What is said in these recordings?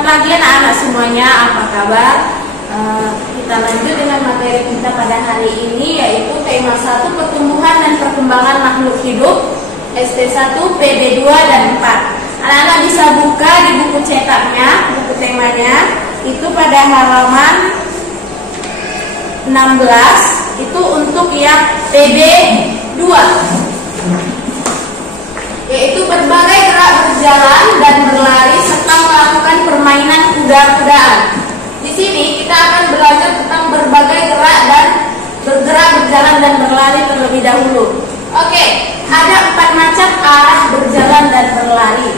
Selamat pagi anak-anak semuanya, apa kabar? Kita lanjut dengan materi kita pada hari ini, yaitu tema 1 pertumbuhan dan perkembangan makhluk hidup, ST1, PB2 dan 4. Anak-anak bisa buka di buku cetaknya, buku temanya itu pada halaman 16, itu untuk yang PB2, yaitu berbagai gerak berjalan dan berlari serta melakukan permainan kuda-kudaan. Di sini kita akan belajar tentang berbagai gerak dan bergerak berjalan dan berlari terlebih dahulu. Oke, ada 4 macam arah berjalan dan berlari.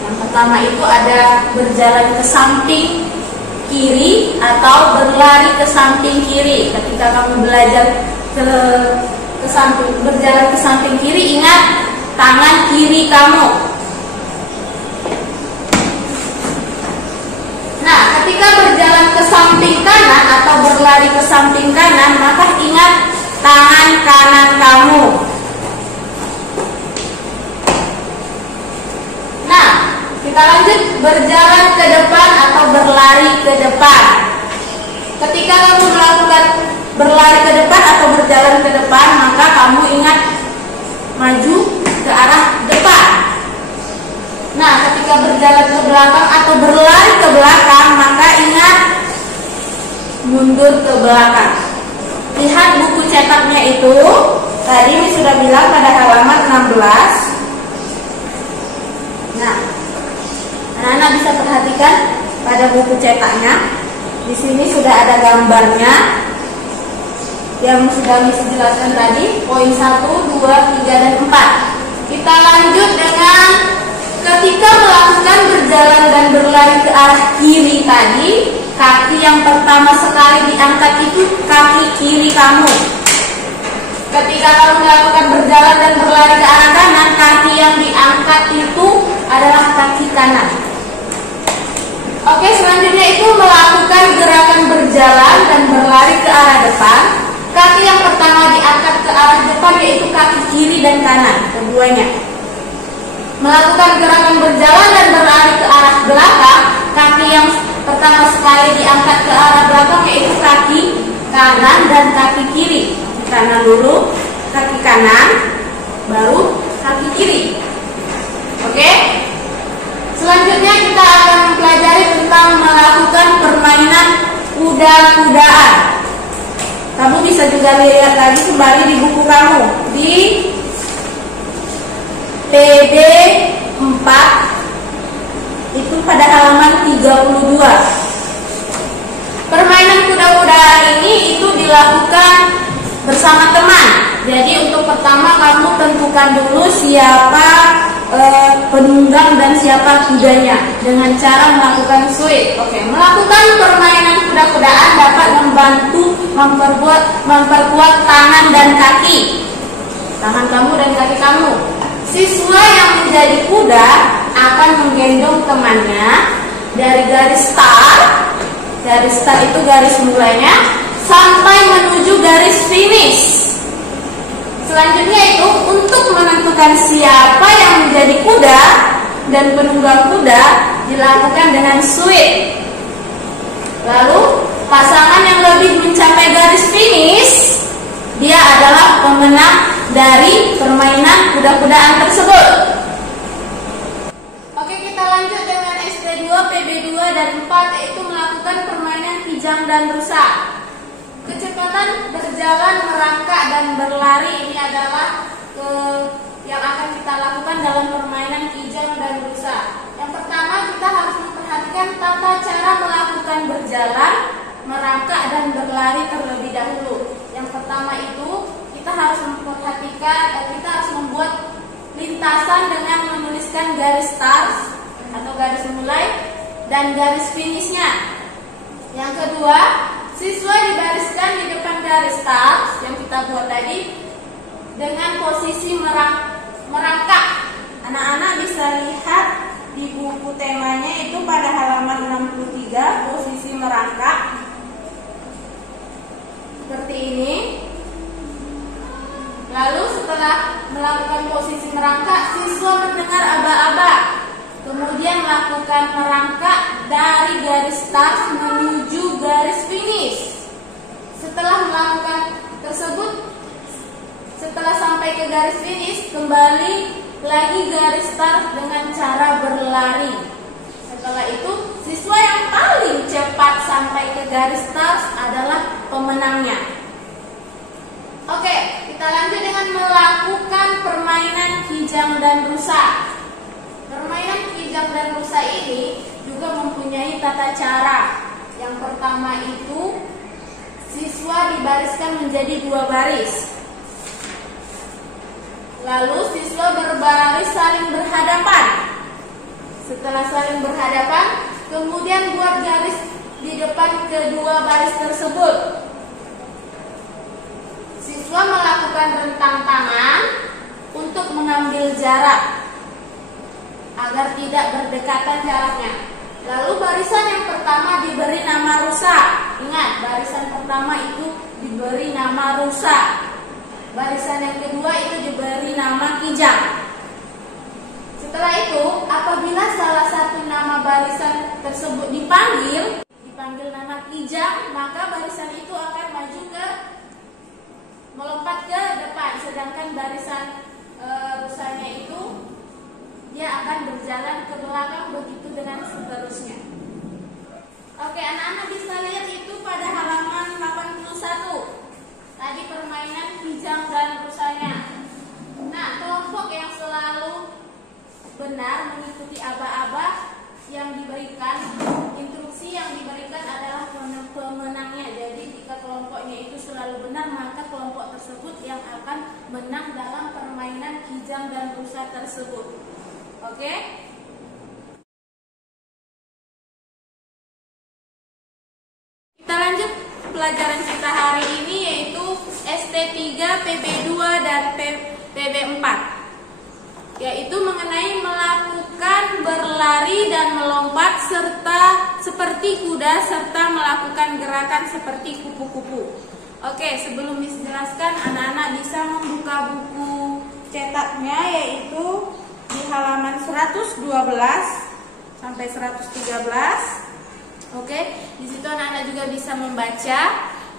Yang pertama itu ada berjalan ke samping kiri atau berlari ke samping kiri. Ketika kamu belajar ke samping, berjalan ke samping kiri, ingat tangan kiri kamu. Nah, ketika berjalan ke samping kanan atau berlari ke samping kanan, maka ingat tangan kanan kamu. Nah, kita lanjut berjalan ke depan atau berlari ke depan. Ketika kamu melakukan berlari ke depan atau berjalan ke depan, maka kamu ingat maju ke arah depan. Nah, ketika berjalan ke belakang atau berlari ke belakang, maka ingat mundur ke belakang. Lihat buku cetaknya itu, tadi sudah bilang pada halaman 16. Nah, anak-anak bisa perhatikan pada buku cetaknya. Di sini sudah ada gambarnya yang sudah Miss jelaskan tadi, poin 1, 2, 3, dan 4. Kita lanjut dengan ketika melakukan berjalan dan berlari ke arah kiri tadi, kaki yang pertama sekali diangkat itu kaki kiri kamu. Ketika kamu melakukan berjalan dan berlari ke arah kanan, kaki yang diangkat itu adalah kaki kanan. Oke, selanjutnya itu melakukan gerakan berjalan dan berlari ke arah depan. Kaki yang pertama diangkat ke arah depan yaitu kaki kiri dan kanan, keduanya. Melakukan gerakan berjalan dan berlari ke arah belakang, kaki yang pertama sekali diangkat ke arah belakang yaitu kaki kanan dan kaki kiri. Kanan dulu, kaki kanan, baru kaki kiri. Oke? Selanjutnya kita akan mempelajari tentang melakukan permainan kuda-kudaan. Kamu bisa juga lihat lagi kembali di buku kamu di PB4 itu pada halaman 32. Permainan kuda-kudaan ini itu dilakukan bersama teman. Jadi untuk pertama kamu tentukan dulu siapa penunggang dan siapa kudanya dengan cara melakukan switch. Oke, melakukan permainan kuda-kudaan dapat membantu memperkuat tangan dan kaki. Tangan kamu dan kaki kamu. Siswa yang menjadi kuda akan menggendong temannya dari garis start. Garis start itu garis mulanya sampai menuju garis finish. Selanjutnya itu untuk menentukan siapa yang menjadi kuda dan penunggang kuda dilakukan dengan switch. Lalu pasangan yang lebih mencapai garis finish, dia adalah pemenang dari permainan kuda-kudaan tersebut. Oke, kita lanjut dengan ST2, PB2 dan 4, yaitu melakukan permainan kijang dan rusa. Kecepatan berjalan, merangkak, dan berlari ini adalah yang akan kita lakukan dalam permainan kijang dan rusa. Yang pertama kita harus memperhatikan tata cara melakukan berjalan, merangkak, dan berlari terlebih dahulu. Yang pertama itu kita harus memperhatikan, kita harus membuat lintasan dengan menuliskan garis start atau garis mulai dan garis finishnya. Yang kedua, siswa dibariskan di depan garis start yang kita buat tadi dengan posisi merangkak. Anak-anak bisa lihat di buku temanya itu pada halaman 63, posisi merangkak seperti ini. Lalu setelah melakukan posisi merangkak, siswa mendengar aba-aba, kemudian melakukan merangkak dari garis start menuju garis finish. Setelah melakukan tersebut, setelah sampai ke garis finish, kembali lagi garis start dengan cara berlari. Setelah itu, siswa yang paling cepat sampai ke garis start adalah pemenangnya. Oke, kita lanjut dengan melakukan permainan kijang dan rusa. Permainan kijang dan rusa ini juga mempunyai tata cara. Yang pertama itu, siswa dibariskan menjadi 2 baris. Lalu siswa berbaris saling berhadapan. Setelah saling berhadapan, kemudian buat garis di depan kedua baris tersebut. Siswa melakukan rentang tangan untuk mengambil jarak agar tidak berdekatan jaraknya. Lalu barisan yang pertama diberi nama rusa. Ingat, barisan pertama itu diberi nama rusa. Barisan yang kedua itu diberi nama kijang. Setelah itu, apabila salah satu nama barisan tersebut dipanggil nama kijang, maka barisan itu akan maju ke melompat ke depan, sedangkan barisan rusanya itu dia akan berjalan ke belakang, begitu dengan seterusnya. Oke, anak-anak bisa lihat itu pada halaman 81. Tadi permainan kijang dan rusanya. Nah, kelompok yang selalu benar mengikuti aba-aba yang diberikan, instruksi yang diberikan adalah pemenangnya. Jadi jika kelompoknya itu selalu benar, maka kelompok tersebut yang akan menang dalam permainan kijang dan rusa tersebut. Oke? Kita lanjut pelajaran kita hari ini, yaitu ST3, PB2 dan PB4, yaitu mengenai melakukan berlari dan melompat serta seperti kuda serta melakukan gerakan seperti kupu-kupu. Oke, sebelum dijelaskan, anak-anak bisa membuka buku cetaknya, yaitu di halaman 112 sampai 113. Oke, di situ anak-anak juga bisa membaca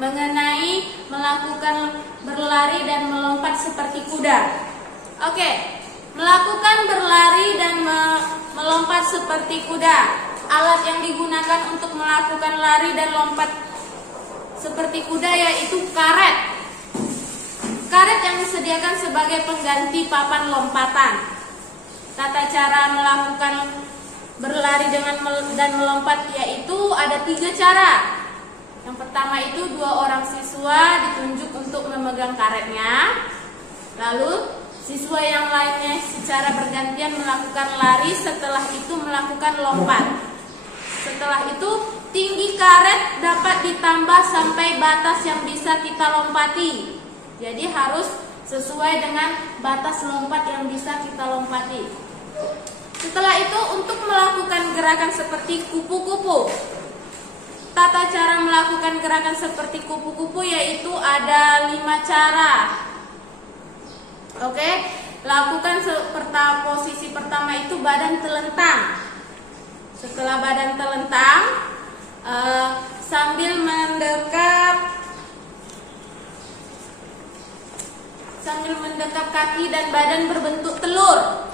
mengenai melakukan berlari dan melompat seperti kuda. Oke, melakukan berlari dan melompat seperti kuda. Alat yang digunakan untuk melakukan lari dan lompat seperti kuda yaitu karet. Karet yang disediakan sebagai pengganti papan lompatan. Tata cara melakukan berlari dan melompat yaitu ada 3 cara. Yang pertama itu 2 orang siswa ditunjuk untuk memegang karetnya. Lalu siswa yang lainnya secara bergantian melakukan lari, setelah itu melakukan lompat. Setelah itu tinggi karet dapat ditambah sampai batas yang bisa kita lompati. Jadi harus sesuai dengan batas lompat yang bisa kita lompati. Setelah itu untuk melakukan gerakan seperti kupu-kupu. Tata cara melakukan gerakan seperti kupu-kupu yaitu ada 5 cara. Oke, lakukan posisi pertama itu badan telentang. Setelah badan telentang, sambil mendekap kaki dan badan berbentuk telur.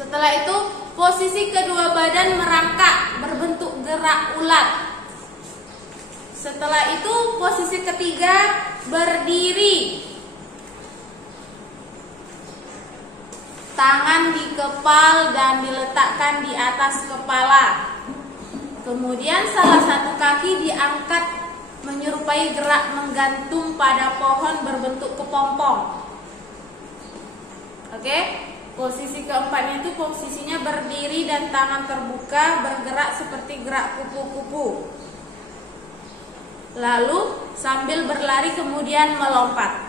Setelah itu, posisi kedua badan merangkak berbentuk gerak ulat. Setelah itu, posisi ketiga berdiri. Tangan dikepal dan diletakkan di atas kepala. Kemudian salah satu kaki diangkat menyerupai gerak menggantung pada pohon berbentuk kepompong. Oke? Posisi keempatnya itu posisinya berdiri dan tangan terbuka bergerak seperti gerak kupu-kupu. Lalu sambil berlari kemudian melompat.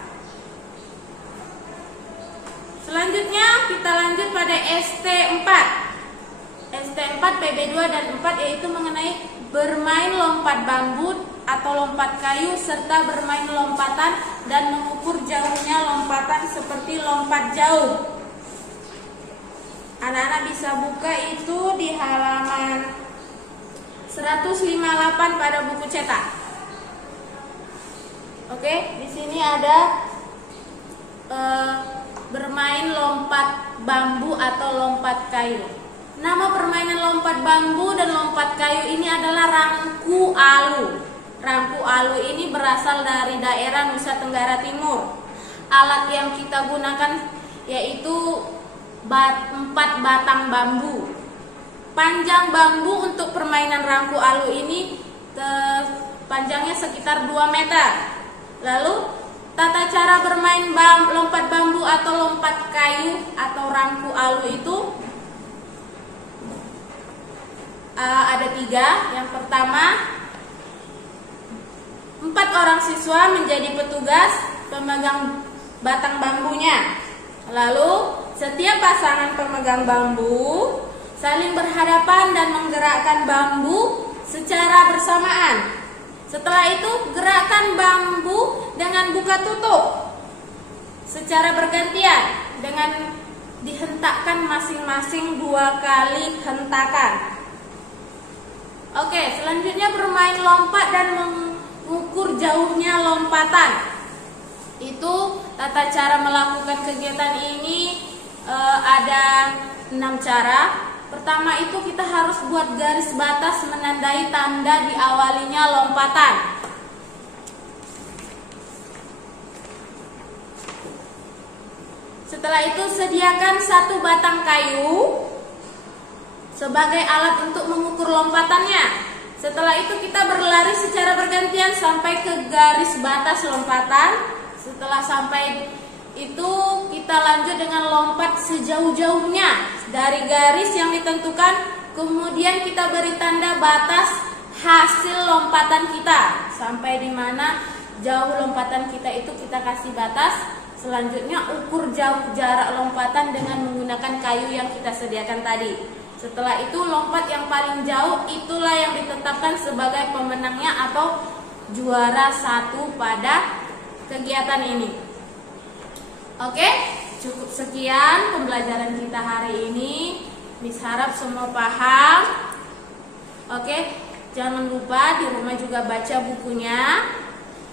Selanjutnya kita lanjut pada ST4. ST4, PB2 dan 4 yaitu mengenai bermain lompat bambu atau lompat kayu serta bermain lompatan dan mengukur jauhnya lompatan seperti lompat jauh. Anak-anak bisa buka itu di halaman 158 pada buku cetak. Oke, di sini ada bermain lompat bambu atau lompat kayu. Nama permainan lompat bambu dan lompat kayu ini adalah rangku alu. Rangku alu ini berasal dari daerah Nusa Tenggara Timur. Alat yang kita gunakan yaitu 4 batang bambu. Panjang bambu untuk permainan rangku alu ini panjangnya sekitar 2 meter. Lalu tata cara bermain lompat bambu atau lompat kayu atau rangku alu itu ada 3. Yang pertama, 4 orang siswa menjadi petugas pemegang batang bambunya. Lalu setiap pasangan pemegang bambu saling berhadapan dan menggerakkan bambu secara bersamaan. Setelah itu gerakkan bambu dengan buka tutup secara bergantian dengan dihentakkan masing-masing 2 kali hentakan. Oke, selanjutnya bermain lompat dan mengukur jauhnya lompatan. Itu tata cara melakukan kegiatan ini ada 6 cara. Pertama itu kita harus buat garis batas menandai tanda diawalinya lompatan. Setelah itu sediakan 1 batang kayu sebagai alat untuk mengukur lompatannya. Setelah itu kita berlari secara bergantian sampai ke garis batas lompatan. Setelah sampai itu kita lanjut dengan lompat sejauh-jauhnya dari garis yang ditentukan. Kemudian kita beri tanda batas hasil lompatan kita. Sampai di mana jauh lompatan kita itu kita kasih batas. Selanjutnya ukur jauh jarak lompatan dengan menggunakan kayu yang kita sediakan tadi. Setelah itu lompat yang paling jauh itulah yang ditetapkan sebagai pemenangnya atau juara 1 pada kegiatan ini. Oke, cukup sekian pembelajaran kita hari ini. Miss harap semua paham. Oke, jangan lupa di rumah juga baca bukunya,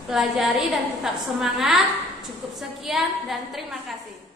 pelajari dan tetap semangat. Cukup sekian dan terima kasih.